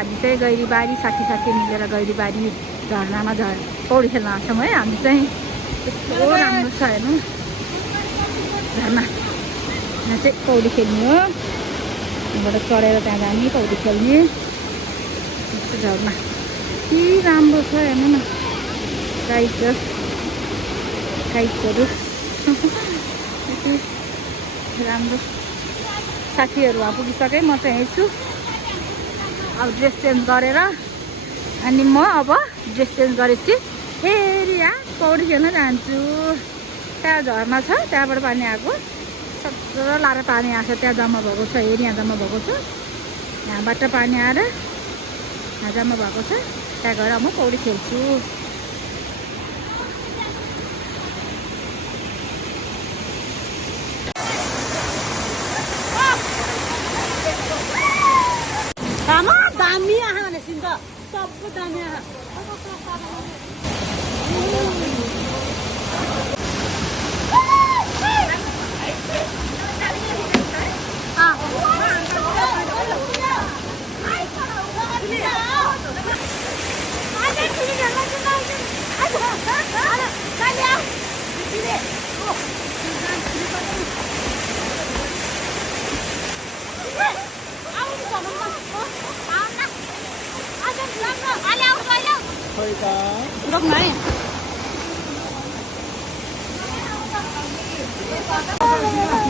हामी चाहिँ गैरीबारी साथी मिलेर गैरीबारी झरनामा पौडी खेल्न आउँछौँ है। हामी चाहिँ यस्तो राम्रो छ हेर्नु झरना। यहाँ चाहिँ पौडी खेल्ने हो, यहाँबाट चढेर त्यहाँ जाने पौडी खेल्ने यस्तो झरना। के राम्रो छ हेर्नु न, टाइप्सहरू राम्रो। साथीहरू वहाँ पुगिसकेँ, म चाहिँ यहीँ छु। अब ड्रेस चेन्ज गरेर अनि म अब ड्रेस चेन्ज गरेपछि फेरि यहाँ पौडी खेल्न जान्छु। त्यहाँ झरना छ, त्यहाँबाट पानी आएको सत्र लाएर पानी आएको छ, त्यहाँ जम्मा भएको छ। हेरि यहाँ जम्मा भएको छ, यहाँबाट पानी आएर यहाँ जम्मा भएको छ। त्यहाँ गएर म पौडी खेल्छु। दामी आहा निसिन्छ सब दामी आहा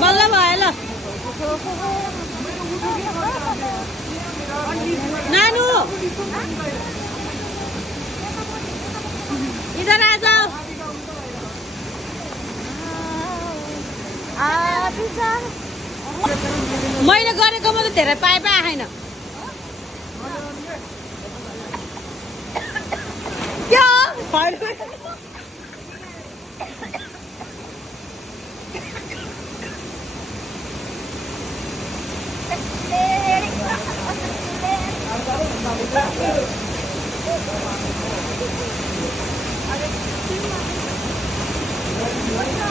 बल्ल भयो ल नानु इधर आ जाओ। मैले गरेकोमा त धेरै पाए आएन। क्या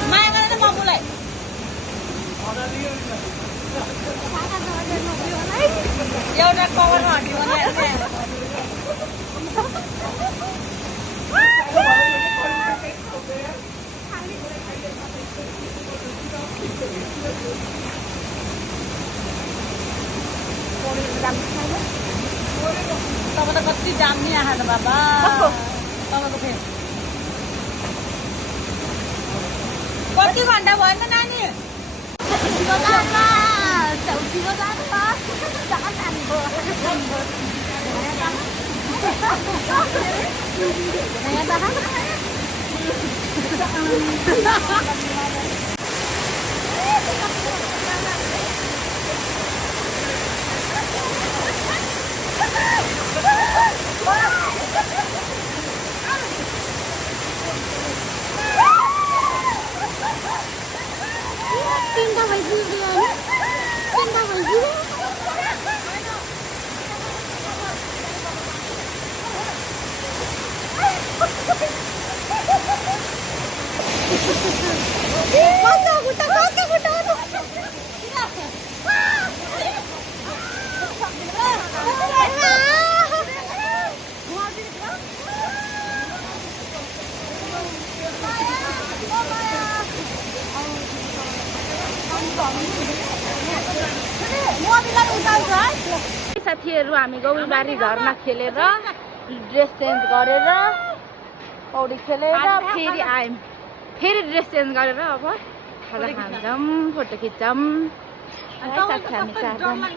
माया गरेर मम्मुलाई एउटा कभरमा हड्डी बनाएर तपाईँ त कति दामी आहा त बाबा। तपाईँको फेरि कति घन्टा भयो त नानी? साथीहरू हामी गौरीबारी झरना खेलेर ड्रेस चेन्ज गरेर पौडी खेलेर फेरि आयौँ। फेरि ड्रेस चेन्ज गरेर अब खाजा खान्छौँ, फोटो खिच्छौँ। साथी हामी चारजना